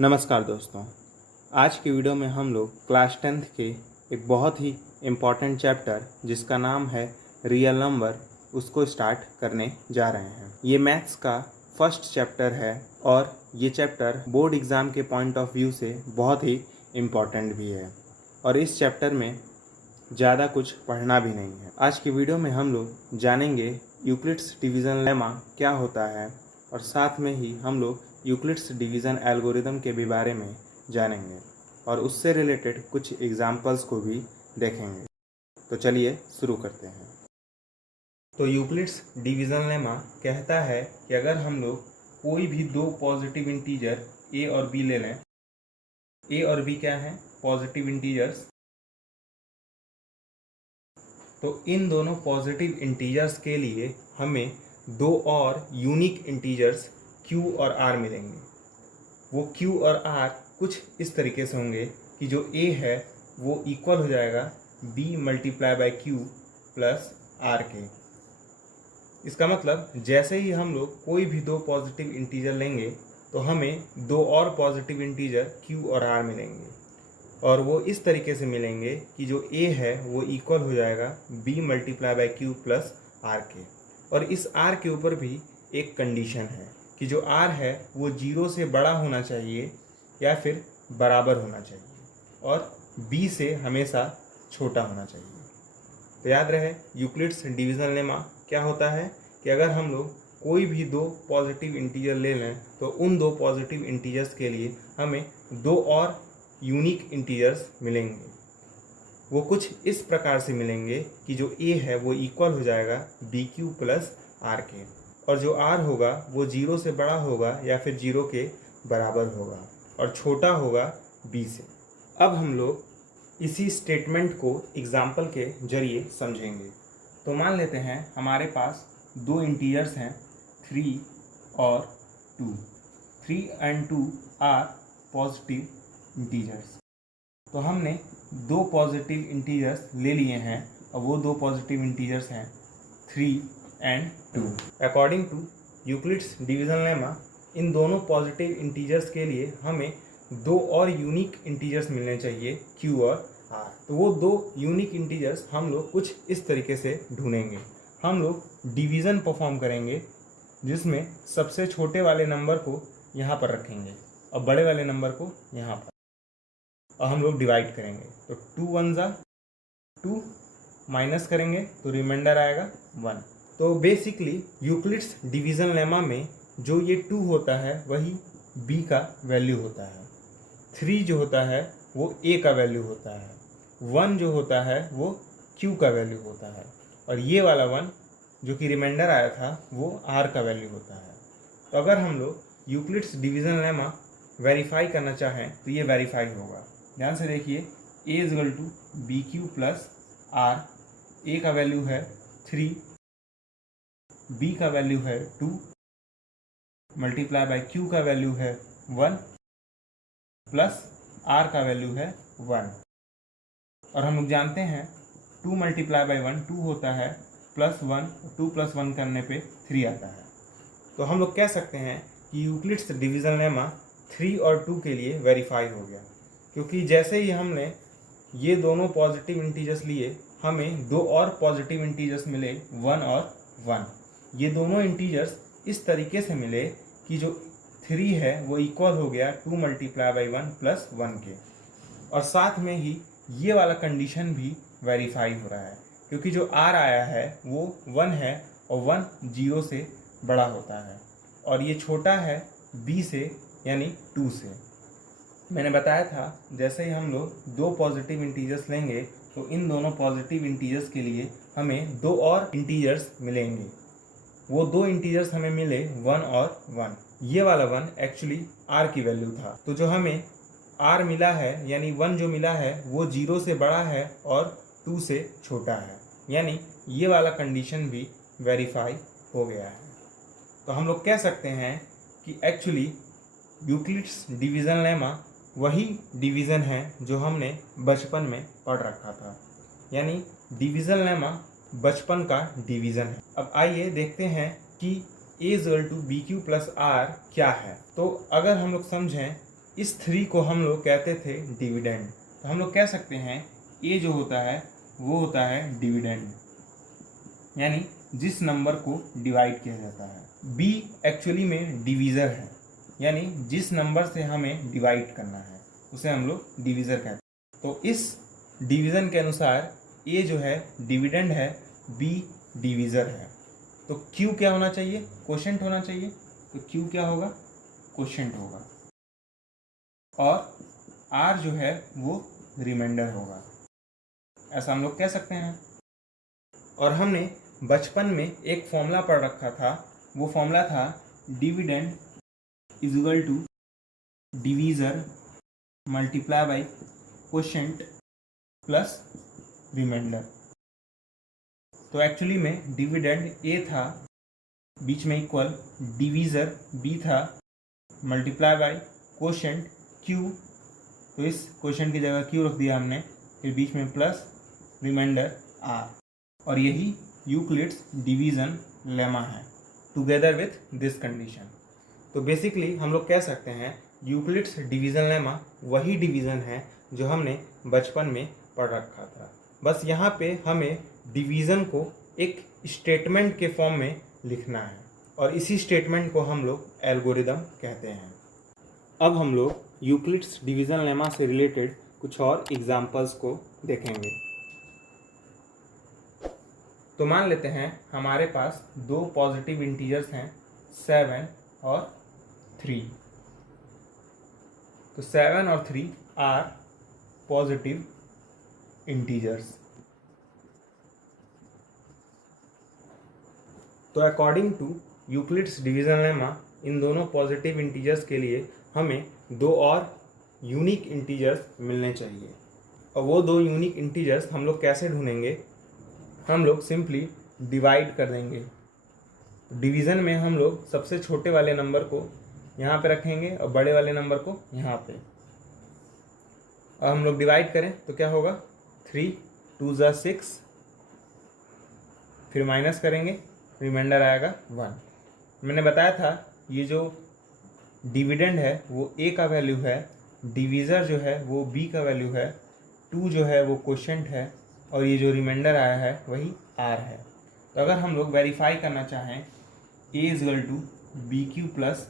नमस्कार दोस्तों। आज की वीडियो में हम लोग क्लास 10th के एक बहुत ही इम्पॉर्टेंट चैप्टर जिसका नाम है रियल नंबर उसको स्टार्ट करने जा रहे हैं। ये मैथ्स का फर्स्ट चैप्टर है और ये चैप्टर बोर्ड एग्ज़ाम के पॉइंट ऑफ व्यू से बहुत ही इम्पॉर्टेंट भी है और इस चैप्टर में ज़्यादा कुछ पढ़ना भी नहीं है। आज की वीडियो में हम लोग जानेंगे यूक्लिड्स डिवीज़न लेमा क्या होता है और साथ में ही हम लोग यूक्लिड्स डिवीज़न एल्गोरिदम के भी बारे में जानेंगे और उससे रिलेटेड कुछ एग्जाम्पल्स को भी देखेंगे। तो चलिए शुरू करते हैं। तो यूक्लिड्स डिवीज़न लेमा कहता है कि अगर हम लोग कोई भी दो पॉजिटिव इंटीजर ए और बी ले लें, ए और बी क्या हैं? Positive integers. तो इन दोनों पॉजिटिव इंटीजर्स के लिए हमें दो और यूनिक इंटीजर्स q और r मिलेंगे। वो q और r कुछ इस तरीके से होंगे कि जो a है वो इक्वल हो जाएगा b multiply by q plus r के। इसका मतलब जैसे ही हम लोग कोई भी दो पॉजिटिव इंटीजर लेंगे तो हमें दो और पॉजिटिव इंटीजर q और r मिलेंगे और वो इस तरीके से मिलेंगे कि जो a है वो इक्वल हो जाएगा b multiply by q plus r के। और इस r के ऊपर भी एक कंडीशन है कि जो r है वो 0 से बड़ा होना चाहिए या फिर बराबर होना चाहिए और b से हमेशा छोटा होना चाहिए। तो याद रहे यूक्लिड्स डिवीज़न लेमा क्या होता है कि अगर हम लोग कोई भी दो पॉजिटिव इंटीजर ले लें तो उन दो पॉजिटिव इंटीजर्स के लिए हमें दो और यूनिक इंटीजर्स मिलेंगे। वो कुछ इस प्रकार से मिलेंगे कि जो a है वो इक्वल हो जाएगा बी क्यू प्लस आर के और जो r होगा वो 0 से बड़ा होगा या फिर 0 के बराबर होगा और छोटा होगा b से। अब हम लोग इसी स्टेटमेंट को एग्जाम्पल के जरिए समझेंगे। तो मान लेते हैं हमारे पास दो इंटीजर्स हैं 3 और 2। 3 and 2 आर पॉजिटिव इंटीजर्स। तो हमने दो पॉजिटिव इंटीजर्स ले लिए हैं और वो दो पॉजिटिव इंटीजर्स हैं 3 and 2। According to Euclid's division lemma इन दोनों पॉजिटिव इंटीजर्स के लिए हमें दो और यूनिक इंटीजर्स मिलने चाहिए q और r। तो वो दो यूनिक इंटीजर्स हम लोग कुछ इस तरीके से ढूंढेंगे। हम लोग डिवीज़न परफॉर्म करेंगे जिसमें सबसे छोटे वाले नंबर को यहाँ पर रखेंगे और बड़े वाले नंबर को यहाँ पर और हम लोग डिवाइड करेंगे। तो 2 1 जा 2 माइनस करेंगे तो रिमाइंडर आएगा 1। तो बेसिकली यूक्लिड्स डिवीज़न लेमा में जो ये 2 होता है वही b का वैल्यू होता है, 3 जो होता है वो a का वैल्यू होता है, 1 जो होता है वो q का वैल्यू होता है और ये वाला 1 जो कि रिमाइंडर आया था वो r का वैल्यू होता है। तो अगर हम लोग यूक्लिड्स डिवीज़न लेमा वेरीफाई करना चाहें तो ये वेरीफाई होगा। ध्यान से देखिए a is equal to B Q plus r। a का वैल्यू है 3, b का वैल्यू है 2 मल्टीप्लाई बाई q का वैल्यू है 1 प्लस r का वैल्यू है 1। और हम लोग जानते हैं 2 मल्टीप्लाई बाई 1 2 होता है प्लस 1, 2 प्लस 1 करने पे 3 आता है। तो हम लोग कह सकते हैं कि यूक्लिड्स डिवीज़न लेमा 3 और 2 के लिए वेरीफाई हो गया, क्योंकि जैसे ही हमने ये दोनों पॉजिटिव इंटीजर्स लिए हमें दो और पॉजिटिव इंटीजर्स मिले 1 और 1। ये दोनों इंटीजर्स इस तरीके से मिले कि जो 3 है वो इक्वल हो गया 2 मल्टीप्लाई बाई 1 प्लस 1 के और साथ में ही ये वाला कंडीशन भी वेरीफाई हो रहा है क्योंकि जो r आया है वो 1 है और 1 0 से बड़ा होता है और ये छोटा है b से यानी 2 से। मैंने बताया था जैसे ही हम लोग दो पॉजिटिव इंटीजर्स लेंगे तो इन दोनों पॉजिटिव इंटीजर्स के लिए हमें दो और इंटीजर्स मिलेंगे। वो दो इंटीजर्स हमें मिले 1 और 1। ये वाला 1 एक्चुअली r की वैल्यू था। तो जो हमें r मिला है यानी 1 जो मिला है वो 0 से बड़ा है और 2 से छोटा है, यानी ये वाला कंडीशन भी वेरीफाई हो गया है। तो हम लोग कह सकते हैं कि एक्चुअली यूक्लिड्स डिवीज़न लेमा वही डिवीज़न है जो हमने बचपन में पढ़ रखा था, यानी डिवीज़न लेमा बचपन का डिवीज़न है। अब आइए देखते हैं कि a is equal to B Q plus R क्या है। तो अगर हम लोग समझें इस 3 को हम लोग कहते थे डिविडेंड। तो हम लोग कह सकते हैं ए जो होता है वो होता है डिविडेंड, यानी जिस नंबर को डिवाइड किया जाता है। बी एक्चुअली में डिवीज़र है, यानी जिस नंबर से हमें डिवाइड करना है उसे हम लोग डिवीज़र कहते हैं। तो इस डिवीज़न के अनुसार ए जो है डिविडेंड है, बी डिवीज़र है। तो क्यू क्या होना चाहिए? कोशेंट होना चाहिए। तो क्यू क्या होगा? कोशेंट होगा। और आर जो है वो रिमाइंडर होगा, ऐसा हम लोग कह सकते हैं। और हमने बचपन में एक फॉर्मूला पढ़ रखा था, वो फॉर्मूला था dividend is equal to divisor multiply by quotient plus remainder. तो एक्चुअली में डिविडेंड ए था, बीच में इक्वल डिवीज़र बी था, मल्टीप्लाई बाई कोशेंट क्यू। तो इस कोशेंट की जगह क्यू रख दिया हमने, फिर बीच में प्लस रिमाइंडर आर। और यही यूक्लिड्स डिवीज़न लेमा है टुगेदर विथ दिस कंडीशन। तो बेसिकली हम लोग कह सकते हैं यूक्लिड्स डिवीज़न लेमा वही डिवीज़न है जो हमने बचपन में पढ़ रखा था। बस यहाँ पे हमें डिवीज़न को एक स्टेटमेंट के फॉर्म में लिखना है और इसी स्टेटमेंट को हम लोग एल्गोरिदम कहते हैं। अब हम लोग यूक्लिड्स डिवीज़न लेमा से रिलेटेड कुछ और एग्जांपल्स को देखेंगे। तो मान लेते हैं हमारे पास दो पॉजिटिव इंटीजर्स हैं 7 और 3। तो 7 और 3 आर पॉजिटिव इंटीजर्स। तो according to Euclid's division lemma इन दोनों पॉजिटिव इंटीजर्स के लिए हमें दो और यूनिक इंटीजर्स मिलने चाहिए। और वो दो यूनिक इंटीजर्स हम लोग कैसे ढूंढेंगे? हम लोग सिंपली डिवाइड कर देंगे। डिवीज़न में हम लोग सबसे छोटे वाले नंबर को यहाँ पे रखेंगे और बड़े वाले नंबर को यहाँ पे। और हम लोग डिवाइड करें तो क्या होगा? 3 2 ज़ा 6, फिर माइनस करेंगे, रिमाइंडर आएगा 1। मैंने बताया था ये जो डिविडेंड है वो ए का वैल्यू है, डिवीज़र जो है वो बी का वैल्यू है, 2 जो है वो कोशेंट है और ये जो रिमाइंडर आया है वही आर है। तो अगर हम लोग वेरीफाई करना चाहें A is equal to B Q plus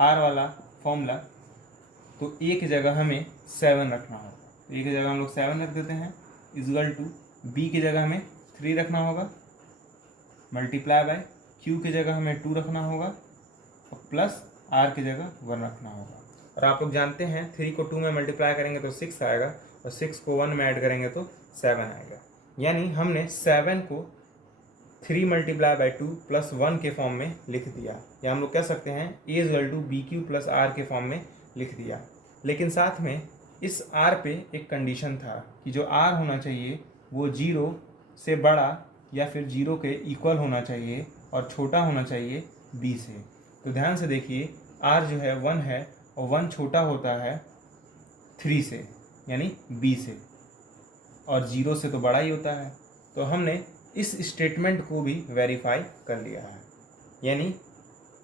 R वाला फॉर्मूला, तो ए की जगह हमें 7 रखना होगा। तो ए की जगह हम लोग 7 रख देते हैं, इज इक्वल टू बी की जगह हमें 3 रखना होगा, मल्टीप्लाई बाय क्यू की जगह हमें 2 रखना होगा और प्लस आर की जगह 1 रखना होगा। और आप लोग जानते हैं 3 को 2 में मल्टीप्लाई करेंगे तो 6 आएगा और 6 को 1 में ऐड करेंगे तो 7 आएगा। यानी हमने 7 को 3 मल्टीप्लाई बाई 2 प्लस 1 के फॉर्म में लिख दिया, या हम लोग कह सकते हैं A is equal to B Q plus R के फॉर्म में लिख दिया। लेकिन साथ में इस आर पे एक कंडीशन था कि जो आर होना चाहिए वो 0 से बड़ा या फिर 0 के इक्वल होना चाहिए और छोटा होना चाहिए b से। तो ध्यान से देखिए r जो है 1 है और 1 छोटा होता है 3 से यानी b से, और 0 से तो बड़ा ही होता है। तो हमने इस स्टेटमेंट को भी वेरीफाई कर लिया है, यानी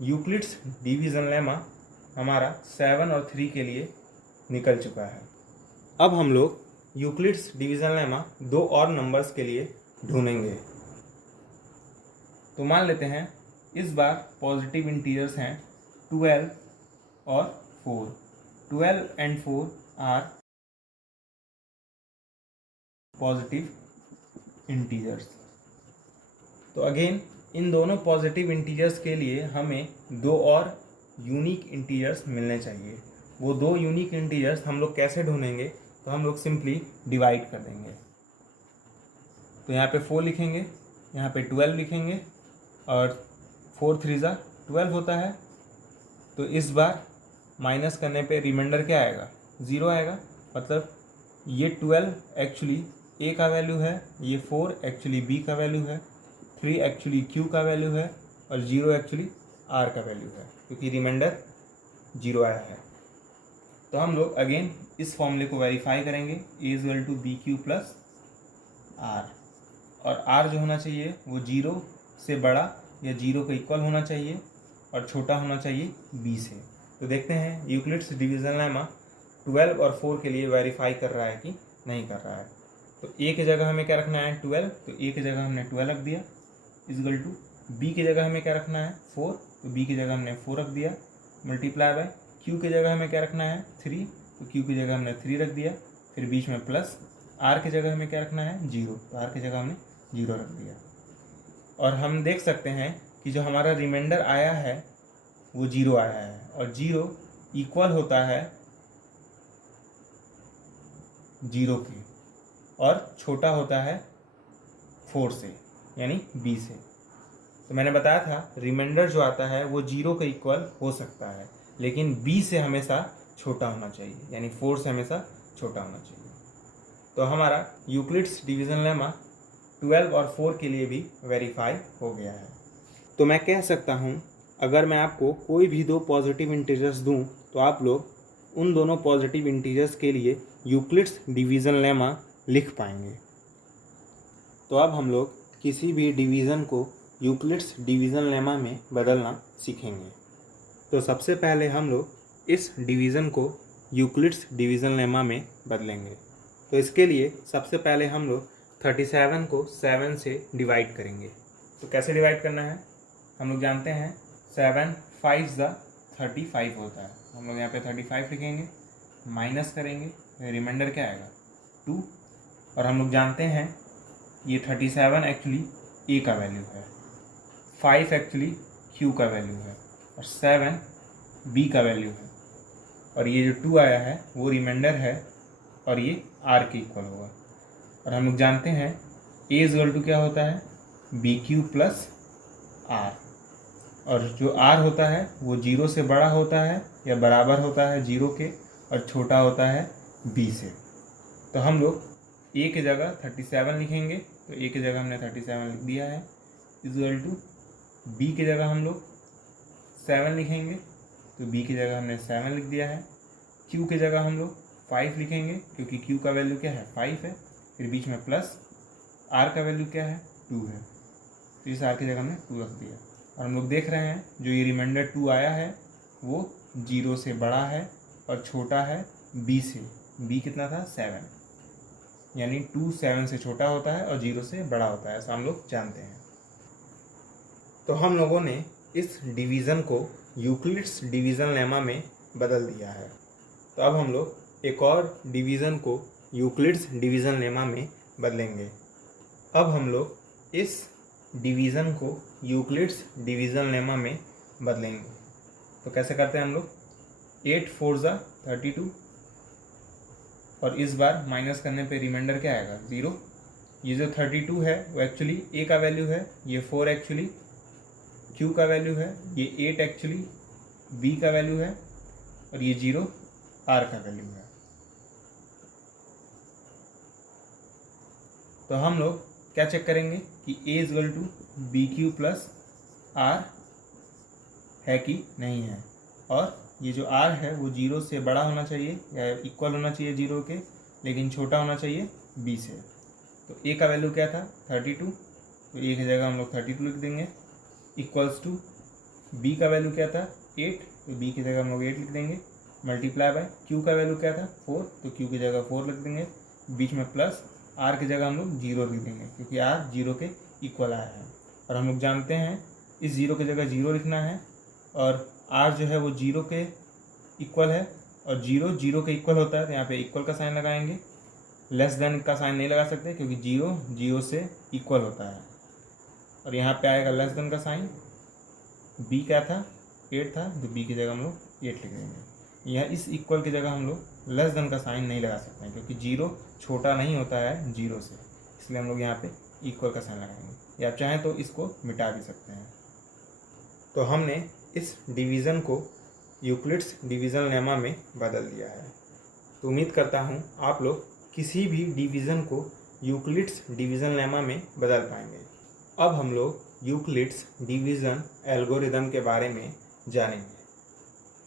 यूक्लिड्स डिवीज़न लेमा हमारा 7 और 3 के लिए निकल चुका है। अब हम लोग यूक्लिड्स डिवीज़न लेमा दो और नंबर्स के लिए ढूंढेंगे। तो मान लेते हैं इस बार पॉजिटिव इंटीजर्स हैं 12 और 4। 12 एंड 4 आर पॉजिटिव इंटीजर्स। तो अगेन इन दोनों पॉजिटिव इंटीजर्स के लिए हमें दो और यूनिक इंटीजर्स मिलने चाहिए। वो दो यूनिक इंटीजर्स हम लोग कैसे ढूंढेंगे? तो हम लोग सिंपली डिवाइड कर देंगे। तो यहाँ पे 4 लिखेंगे, यहाँ पे 12 लिखेंगे और 4 3 ज़ा 12 होता है। तो इस बार माइनस करने पे रिमाइंडर क्या आएगा? 0 आएगा। मतलब ये 12 एक्चुअली ए का वैल्यू है, ये 4 एक्चुअली बी का वैल्यू है, 3 एक्चुअली क्यू का वैल्यू है और 0 एक्चुअली आर का वैल्यू है, क्योंकि रिमाइंडर 0 आया है। तो हम लोग अगेन इस फॉर्मूले को वेरीफाई करेंगे, A is equal to B Q plus R, और आर जो होना चाहिए वो 0 से बड़ा या 0 के इक्वल होना चाहिए और छोटा होना चाहिए b से। तो देखते हैं यूक्लिड्स डिवीज़न लेमा 12 और 4 के लिए वेरीफाई कर रहा है कि नहीं कर रहा है। तो ए की जगह हमें क्या रखना है 12, तो ए की जगह हमने 12 रख दिया इजगल टू बी की जगह हमें क्या रखना है 4, तो बी की जगह हमने 4 रख दिया मल्टीप्लाई बाय क्यू की जगह हमें क्या रखना है 3, तो क्यू की जगह हमने 3 रख दिया, फिर बीच में प्लस आर की जगह हमें क्या रखना है 0, तो आर की जगह हमने 0 रख दिया। और हम देख सकते हैं कि जो हमारा रिमाइंडर आया है वो 0 आया है, और 0 इक्वल होता है 0 के और छोटा होता है 4 से यानी b से। तो मैंने बताया था रिमाइंडर जो आता है वो 0 के इक्वल हो सकता है, लेकिन b से हमेशा छोटा होना चाहिए, यानी 4 से हमेशा छोटा होना चाहिए। तो हमारा यूक्लिड्स डिवीजन लेमा 12 और 4 के लिए भी वेरीफाई हो गया है। तो मैं कह सकता हूँ अगर मैं आपको कोई भी दो पॉजिटिव इंटीजर्स दूँ तो आप लोग उन दोनों पॉजिटिव इंटीजर्स के लिए यूक्लिड्स डिवीज़न लेमा लिख पाएंगे। तो अब हम लोग किसी भी डिवीज़न को यूक्लिड्स डिवीज़न लेमा में बदलना सीखेंगे। तो सबसे पहले हम लोग इस डिवीज़न को यूक्लिड्स डिवीज़न लेमा में बदलेंगे। तो इसके लिए सबसे पहले हम लोग 37 को 7 से डिवाइड करेंगे। तो कैसे डिवाइड करना है हम लोग जानते हैं 7 5 35 होता है। हम लोग यहाँ पे 35 लिखेंगे, माइनस करेंगे, रिमाइंडर क्या आएगा 2, और हम लोग जानते हैं ये 37 एक्चुअली ए का वैल्यू है, 5 एक्चुअली क्यू का वैल्यू है, और 7 बी का वैल्यू है, और ये जो 2 आया है वो रिमाइंडर है और ये आर के इक्वल होगा। और हम लोग जानते हैं ए इक्वल टू क्या होता है बी क्यू प्लस आर, और जो आर होता है वो 0 से बड़ा होता है या बराबर होता है 0 के और छोटा होता है बी से। तो हम लोग ए की जगह 37 लिखेंगे, तो ए की जगह हमने 37 लिख दिया है इक्वल टू बी की जगह हम लोग 7 लिखेंगे, तो बी की जगह हमने 7 लिख दिया है। क्यू की जगह हम लोग 5 लिखेंगे क्योंकि क्यू का वैल्यू क्या है 5 है, फिर बीच में प्लस आर का वैल्यू क्या है 2 है, तो इस आर की जगह हमने 2 रख दिया। और हम लोग देख रहे हैं जो ये रिमाइंडर 2 आया है वो 0 से बड़ा है और छोटा है b से। b कितना था 7, यानी 2 7 से छोटा होता है और 0 से बड़ा होता है, ऐसा हम लोग जानते हैं। तो हम लोगों ने इस डिवीज़न को यूक्लिड्स डिवीज़न लेमा में बदल दिया है। तो अब हम लोग एक और डिवीज़न को यूक्लिड्स डिवीज़न लेमा में बदलेंगे। अब हम लोग इस डिवीज़न को यूक्लिड्स डिवीज़न लेमा में बदलेंगे। तो कैसे करते हैं हम लोग 8 4 32, और इस बार माइनस करने पे रिमाइंडर क्या आएगा 0। ये जो 32 है वो एक्चुअली ए का वैल्यू है, ये 4 एक्चुअली क्यू का वैल्यू है, ये 8 एक्चुअली बी का वैल्यू है, और ये 0 आर का वैल्यू है। तो हम लोग क्या चेक करेंगे कि A equal to B Q plus R है कि नहीं है, और ये जो आर है वो 0 से बड़ा होना चाहिए या इक्वल होना चाहिए 0 के, लेकिन छोटा होना चाहिए बी से। तो ए का वैल्यू क्या था 32, तो ए की जगह हम लोग 32 लिख देंगे, इक्वल्स टू बी का वैल्यू क्या था 8, तो बी की जगह हम लोग 8 लिख देंगे, मल्टीप्लाई बाय क्यू का वैल्यू क्या था 4, तो क्यू की जगह 4 लिख देंगे, बीच में प्लस आर की जगह हम लोग 0 लिख देंगे क्योंकि आर 0 के इक्वल आया है। और हम लोग जानते हैं इस 0 की जगह 0 लिखना है, और आर जो है वो 0 के इक्वल है, और 0 0 के इक्वल होता है, तो यहाँ पे इक्वल का साइन लगाएंगे, लेस देन का साइन नहीं लगा सकते क्योंकि 0 0 से इक्वल होता है, और यहाँ पे आएगा लेस देन का साइन। बी क्या था 8 था, तो बी की जगह हम लोग 8 लिख देंगे। यह इस इक्वल की जगह हम लोग लेस देन का साइन नहीं लगा सकते हैं क्योंकि 0 छोटा नहीं होता है 0 से, इसलिए हम लोग यहाँ पे इक्वल का साइन लगाएंगे, या चाहें तो इसको मिटा भी सकते हैं। तो हमने इस डिवीज़न को यूक्लिड्स डिवीज़न लेमा में बदल दिया है। तो उम्मीद करता हूँ आप लोग किसी भी डिवीज़न को यूक्लिड्स डिवीज़न लेमा में बदल पाएंगे। अब हम लोग यूक्लिड्स डिवीज़न एल्गोरिदम के बारे में जानेंगे।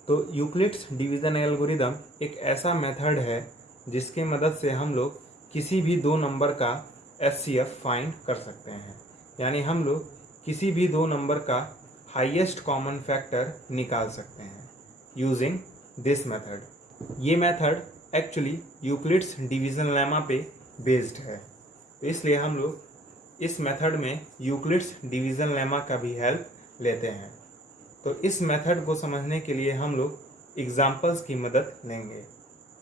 तो यूक्लिड्स डिवीज़न एल्गोरिदम एक ऐसा मेथड है जिसके मदद से हम लोग किसी भी दो नंबर का HCF फाइंड कर सकते हैं, यानी हम लोग किसी भी दो नंबर का हाईएस्ट कॉमन फैक्टर निकाल सकते हैं यूजिंग दिस मेथड। ये method actually Euclid's division lemma पे बेस्ड है, तो इसलिए हम लोग इस मेथड में यूक्लिड्स डिवीज़न लेमा का भी हेल्प लेते हैं। तो इस मेथड को समझने के लिए हम लोग एग्जाम्पल्स की मदद लेंगे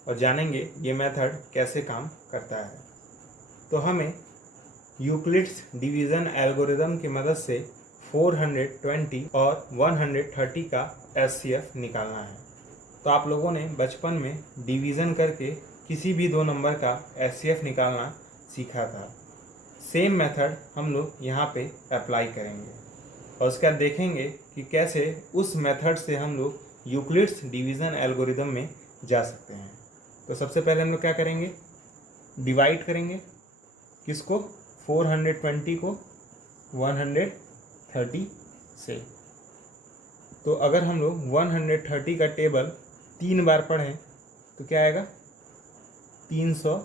और जानेंगे ये मेथड कैसे काम करता है। तो हमें यूक्लिड्स डिवीज़न एल्गोरिदम की मदद से 420 और 130 का एचसीएफ निकालना है। तो आप लोगों ने बचपन में डिवीज़न करके किसी भी दो नंबर का एचसीएफ निकालना सीखा था। सेम मेथड हम लोग यहाँ पे अप्लाई करेंगे और उसके बाद देखेंगे कि कैसे उस मेथड से हम लोग यूक्लिड्स डिवीज़न एल्गोरिदम में जा सकते हैं। तो सबसे पहले हम लोग क्या करेंगे, डिवाइड करेंगे किसको, 420 को 130 से। तो अगर हम लोग 130 का टेबल 3 बार पढ़ें तो क्या आएगा, 300,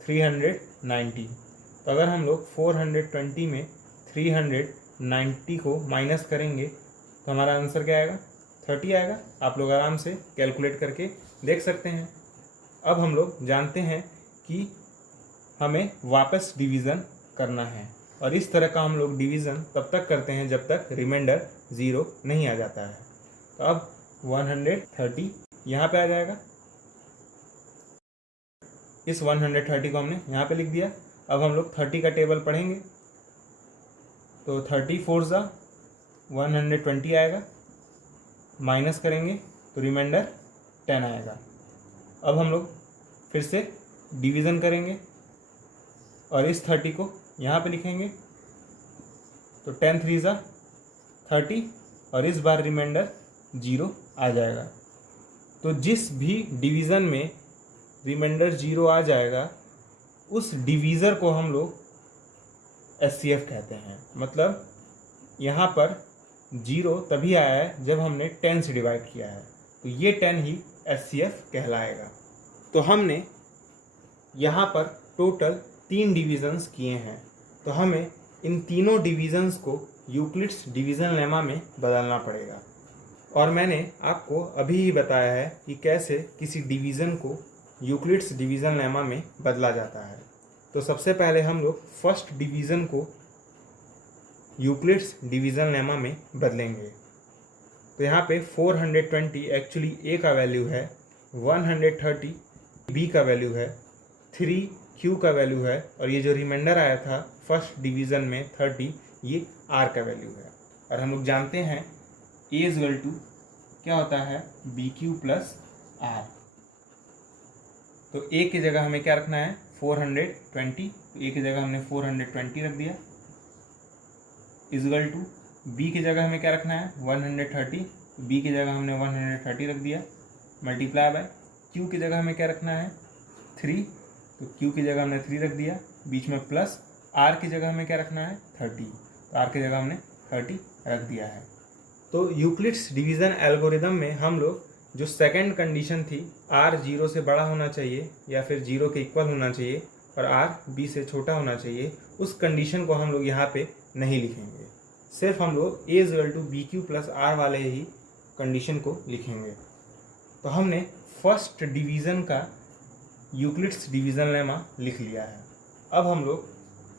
390। तो अगर हम लोग 420 में 390 को माइनस करेंगे तो हमारा आंसर क्या आएगा, 30 आएगा। आप लोग आराम से कैलकुलेट करके देख सकते हैं। अब हम लोग जानते हैं कि हमें वापस डिवीज़न करना है और इस तरह का हम लोग डिवीज़न तब तक करते हैं जब तक रिमाइंडर 0 नहीं आ जाता है। तो अब 130 यहाँ पे आ जाएगा, इस 130 को हमने यहाँ पे लिख दिया। अब हम लोग 30 का टेबल पढ़ेंगे तो 30 4 ज़ा 120 आएगा, माइनस करेंगे तो रिमाइंडर 10 आएगा। अब हम लोग फिर से डिवीज़न करेंगे और इस 30 को यहाँ पे लिखेंगे तो 10 3 ज़ा 30 और इस बार रिमाइंडर 0 आ जाएगा। तो जिस भी डिवीज़न में रिमाइंडर 0 आ जाएगा उस डिवीज़र को हम लोग एचसीएफ कहते हैं। मतलब यहाँ पर 0 तभी आया है जब हमने 10 से डिवाइड किया है, तो ये 10 ही एचसीएफ कहलाएगा। तो हमने यहाँ पर टोटल 3 डिवीज़न्स किए हैं, तो हमें इन तीनों डिवीज़न्स को यूक्लिड्स डिवीज़न लेमा में बदलना पड़ेगा। और मैंने आपको अभी ही बताया है कि कैसे किसी डिवीज़न को यूक्लिड्स डिवीज़न लेमा में बदला जाता है। तो सबसे पहले हम लोग फर्स्ट डिवीज़न को यूक्लिड्स डिवीज़न लेमा में बदलेंगे। तो यहाँ पे 420 एक्चुअली ए का वैल्यू है, 130 बी का वैल्यू है, 3 क्यू का वैल्यू है और ये जो रिमाइंडर आया था फर्स्ट डिवीज़न में 30 ये आर का वैल्यू है। और हम लोग जानते हैं ए इक्वल टू क्या होता है, बी क्यू प्लस आर। तो ए की जगह हमें क्या रखना है, 420। तो ए की जगह हमने 420 रख दिया, इक्वल टू बी की जगह हमें क्या रखना है, 130। बी की जगह हमने 130 रख दिया, मल्टीप्लाई बाय क्यू की जगह हमें क्या रखना है, 3। तो क्यू की जगह हमने 3 रख दिया, बीच में प्लस आर की जगह हमें क्या रखना है, 30। तो आर की जगह हमने 30 रख दिया है। तो यूक्लिड्स डिवीज़न एल्गोरिदम में हम लोग जो सेकंड कंडीशन थी, आर 0 से बड़ा होना चाहिए या फिर 0 के इक्वल होना चाहिए और आर बी से छोटा होना चाहिए, उस कंडीशन को हम लोग यहाँ पे नहीं लिखेंगे। सिर्फ हम लोग A equal to B Q plus R वाले ही कंडीशन को लिखेंगे। तो हमने फर्स्ट डिवीज़न का यूक्लिड्स डिवीज़न लेमा लिख लिया है। अब हम लोग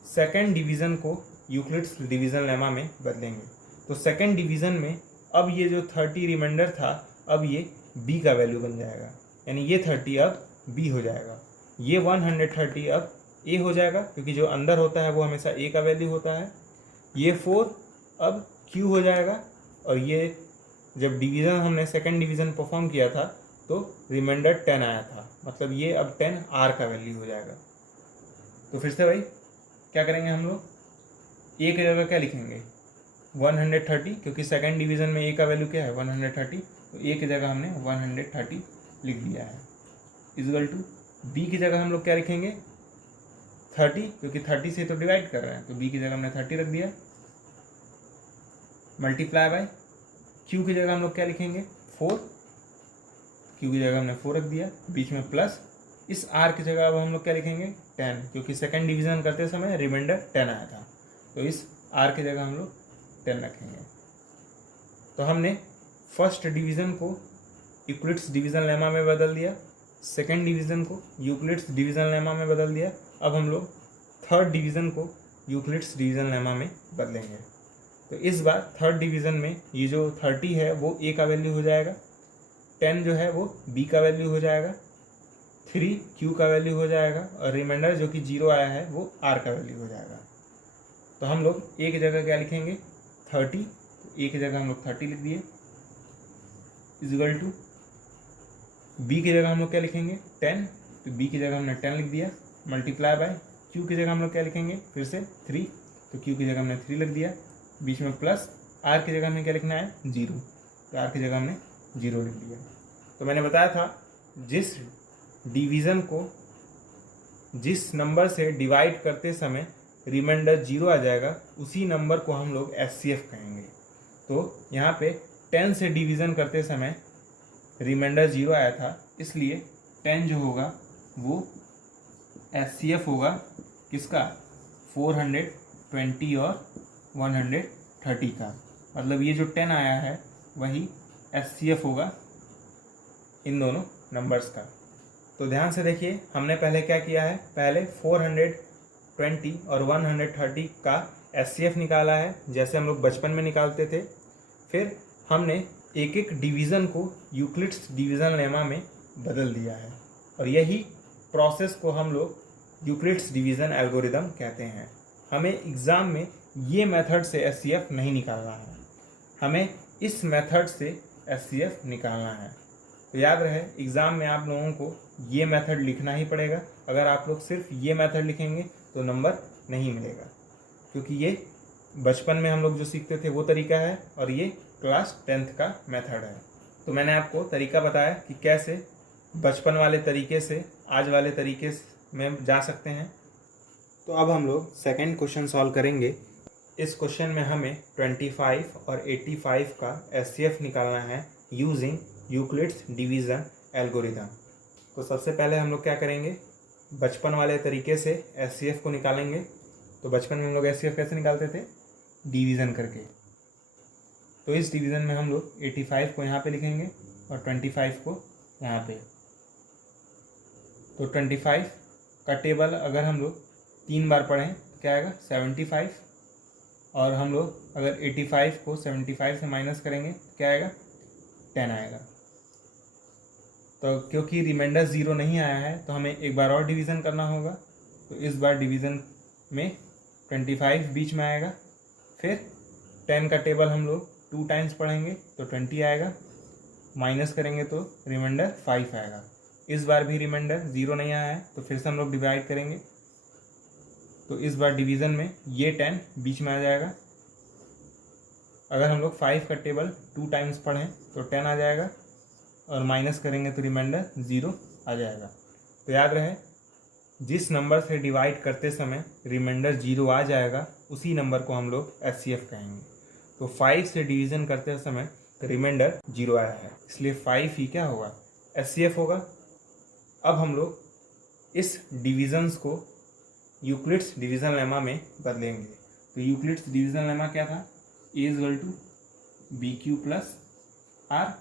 सेकंड डिवीज़न को यूक्लिड्स डिवीज़न लेमा में बदलेंगे। तो सेकंड डिवीज़न में अब ये जो 30 रिमाइंडर था, अब ये b का वैल्यू बन जाएगा, यानी ये 30 अब b हो जाएगा, ये 130 अब a हो जाएगा क्योंकि जो अंदर होता है वो हमेशा a का वैल्यू होता है, ये 4 अब q हो जाएगा और ये जब डिवीज़न हमने सेकंड डिवीज़न परफॉर्म किया था तो रिमाइंडर 10 आया था, मतलब ये अब 10 r का वैल्यू हो जाएगा। तो फिर से भाई क्या करेंगे, हम लोग a की जगह क्या लिखेंगे, 130, क्योंकि सेकंड डिवीज़न में a का वैल्यू क्या है, 130। तो a की जगह हमने 130 लिख दिया है, इक्वल टू b की जगह हम लोग क्या लिखेंगे, 30, क्योंकि 30 से तो डिवाइड कर रहे हैं, तो b की जगह हमने 30 रख दिया, मल्टीप्लाई बाय q की जगह हम लोग क्या लिखेंगे, 4, q की जगह हमने 4 रख दिया, बीच में प्लस, इस r की जगह अब हम लोग क्या लिखेंगे, 10, क्योंकि सेकंड डिवीज़न करते समय रिमाइंडर 10 आया था, तो इस r की जगह हम लोग 10 रखेंगे। तो हमने फर्स्ट डिवीज़न को यूक्लिड्स डिवीज़न लेमा में बदल दिया, सेकेंड डिवीज़न को यूक्लिड्स डिवीज़न लेमा में बदल दिया। अब हम लोग थर्ड डिवीज़न को यूक्लिड्स डिवीज़न लेमा में बदलेंगे। तो इस बार थर्ड डिवीज़न में ये जो 30 है वो ए का वैल्यू हो जाएगा, 10 जो है वो बी का वैल्यू हो जाएगा, 3 क्यू का वैल्यू हो जाएगा और रिमाइंडर जो कि 0 आया है वो आर का वैल्यू हो जाएगा। तो हम लोग ए की जगह क्या लिखेंगे 30, तो ए की जगह हम लोग 30 लिख दिए, इजिकल टू बी की जगह हम लोग क्या लिखेंगे 10, तो बी की जगह हमने 10 लिख दिया, मल्टीप्लाई बाय क्यू की जगह हम लोग क्या लिखेंगे फिर से 3, तो क्यू की जगह हमने 3 लिख दिया, बीच में प्लस आर की जगह हमें क्या लिखना है 0, तो आर की जगह हमने 0 लिख दिया। तो मैंने बताया था जिस डिवीज़न को जिस नंबर से डिवाइड करते समय रिमाइंडर 0 आ जाएगा उसी नंबर को हम लोग एचसीएफ कहेंगे। तो यहाँ पे 10 से डिवीज़न करते समय रिमाइंडर 0 आया था, इसलिए 10 जो होगा वो एचसीएफ होगा किसका 420 और 130 का, मतलब ये जो 10 आया है वही एचसीएफ होगा इन दोनों नंबर्स का। तो ध्यान से देखिए हमने पहले क्या किया है, पहले 420 और 130 का एचसीएफ निकाला है जैसे हम लोग बचपन में निकालते थे। फिर हमने एक एक डिवीज़न को यूक्लिड्स डिवीज़न लेमा में बदल दिया है और यही प्रोसेस को हम लोग यूक्लिड्स डिवीज़न एल्गोरिदम कहते हैं। हमें एग्ज़ाम में ये मेथड से एचसीएफ नहीं निकालना है, हमें इस मेथड से एचसीएफ निकालना है। तो याद रहे एग्ज़ाम में आप लोगों को ये मेथड लिखना ही पड़ेगा, अगर आप लोग सिर्फ ये मेथड लिखेंगे तो नंबर नहीं मिलेगा, क्योंकि ये बचपन में हम लोग जो सीखते थे वो तरीका है और ये क्लास 10th का मेथड है। तो मैंने आपको तरीका बताया कि कैसे बचपन वाले तरीके से आज वाले तरीके में जा सकते हैं। तो अब हम लोग सेकंड क्वेश्चन सॉल्व करेंगे। इस क्वेश्चन में हमें 25 और 85 का एचसीएफ निकालना है यूजिंग यूक्लिड्स डिवीज़न एल्गोरिदम। तो सबसे पहले हम लोग क्या करेंगे, बचपन वाले तरीके से एचसीएफ को निकालेंगे। तो बचपन में हम लोग एचसीएफ कैसे निकालते थे, डिवीज़न करके। तो इस डिवीज़न में हम लोग 85 को यहाँ पे लिखेंगे और 25 को यहाँ पे। तो 25 का टेबल अगर हम लोग 3 बार पढ़ें तो क्या आएगा 75, और हम लोग अगर 85 को 75 से माइनस करेंगे तो क्या आएगा 10 आएगा। तो क्योंकि रिमाइंडर 0 नहीं आया है तो हमें एक बार और डिवीज़न करना होगा। तो इस बार डिवीज़न में 25 बीच में आएगा, फिर 10 का टेबल हम लोग 2 टाइम्स पढ़ेंगे तो 20 आएगा, माइनस करेंगे तो रिमाइंडर 5 आएगा। इस बार भी रिमाइंडर 0 नहीं आया है तो फिर से हम लोग डिवाइड करेंगे। तो इस बार डिवीज़न में ये 10 बीच में आ जाएगा। अगर हम लोग 5 का टेबल 2 टाइम्स पढ़ें तो 10 आ जाएगा और माइनस करेंगे तो रिमाइंडर 0 आ जाएगा। तो याद रहे जिस नंबर से डिवाइड करते समय रिमाइंडर 0 आ जाएगा उसी नंबर को हम लोग एचसीएफ कहेंगे। तो 5 से डिवीज़न करते समय रिमाइंडर 0 आया है, इसलिए 5 ही क्या होगा एचसीएफ होगा। अब हम लोग इस डिवीज़न्स को यूक्लिड्स डिवीज़न लेमा में बदलेंगे। तो यूक्लिड्स डिवीज़न लेमा क्या था, A equal to B Q plus R.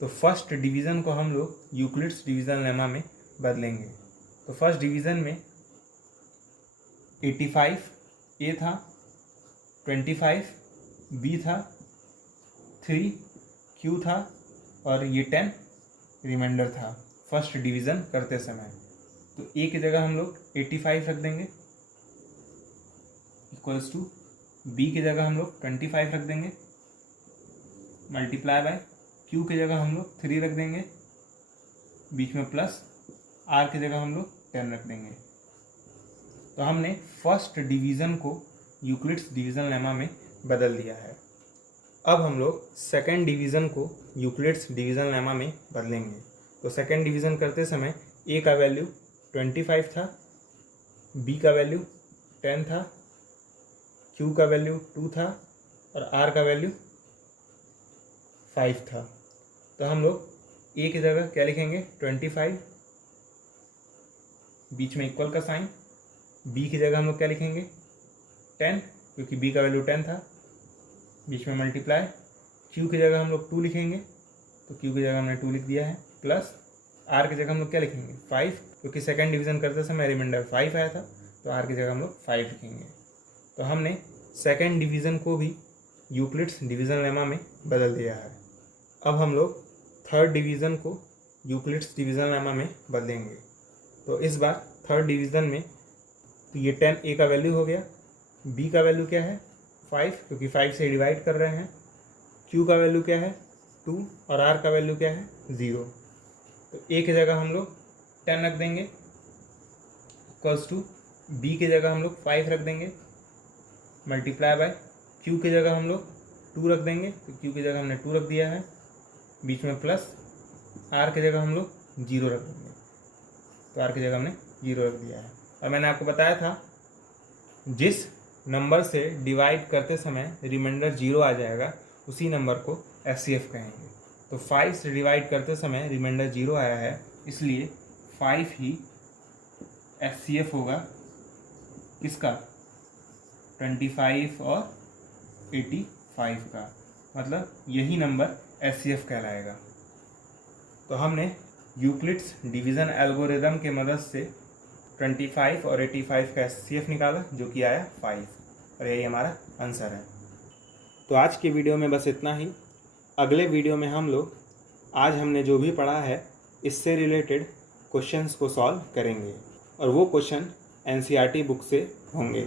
तो फर्स्ट डिवीज़न को हम लोग यूक्लिड्स डिवीज़न लेमा में बदलेंगे। तो फर्स्ट डिवीज़न में 85 ए था, 25 बी था, 3 क्यू था और ये 10 रिमाइंडर था फर्स्ट डिवीज़न करते समय। तो ए की जगह हम लोग 85 रख देंगे इक्वल्स टू बी की जगह हम लोग 25 रख देंगे, मल्टीप्लाई बाय क्यू की जगह हम लोग 3 रख देंगे, बीच में प्लस आर की जगह हम लोग 10 रख देंगे। तो हमने फर्स्ट डिवीज़न को यूक्लिड्स डिवीज़न लेमा में बदल दिया है। अब हम लोग सेकंड डिवीज़न को यूक्लिड्स डिवीज़न लेमा में बदलेंगे। तो सेकंड डिवीज़न करते समय ए का वैल्यू 25 था, बी का वैल्यू 10 था, क्यू का वैल्यू 2 था और आर का वैल्यू 5 था। तो हम लोग ए की जगह क्या लिखेंगे 25, बीच में इक्वल का साइन, बी की जगह हम लोग क्या लिखेंगे 10 क्योंकि बी का वैल्यू 10 था, बीच में मल्टीप्लाई, क्यू की जगह हम लोग 2 लिखेंगे तो Q की जगह हमने 2 लिख दिया है, प्लस R की जगह हम लोग क्या लिखेंगे 5, क्योंकि सेकेंड डिवीज़न करते समय रिमाइंडर 5 आया था, तो R की जगह हम लोग 5 लिखेंगे। तो हमने सेकेंड डिवीज़न को भी यूक्लिड्स डिवीज़न लेमा में बदल दिया है। अब हम लोग थर्ड डिवीज़न को यूक्लिड्स डिवीज़न लेमा में बदलेंगे। तो इस बार थर्ड डिवीज़न में तो ये 10 A का वैल्यू हो गया, B का वैल्यू क्या है 5, क्योंकि 5 से डिवाइड कर रहे हैं, Q का वैल्यू क्या है 2 और R का वैल्यू क्या है 0। तो A की जगह हम लोग 10 रख देंगे, इक्वल्स टू B की जगह हम लोग 5 रख देंगे, मल्टीप्लाई बाय Q की जगह हम लोग 2 रख देंगे, तो Q की जगह हमने 2 रख दिया है, बीच में प्लस, R की जगह हम लोग 0 रख देंगे, तो R की जगह हमने 0 रख दिया है। और मैंने आपको बताया था जिस नंबर से डिवाइड करते समय रिमाइंडर 0 आ जाएगा उसी नंबर को FCF कहेंगे। तो 5 से डिवाइड करते समय रिमाइंडर 0 आया है, इसलिए 5 ही FCF होगा किसका 25 और 85 का, मतलब यही नंबर FCF कहलाएगा। तो हमने यूक्लिड्स डिवीज़न एल्गोरिदम के मदद से 25 और 85 का FCF निकाला, जो कि आया 5, और यही हमारा आंसर है। तो आज की वीडियो में बस इतना ही। अगले वीडियो में हम लोग आज हमने जो भी पढ़ा है इससे रिलेटेड क्वेश्चंस को सॉल्व करेंगे, और वो क्वेश्चन NCERT बुक से होंगे।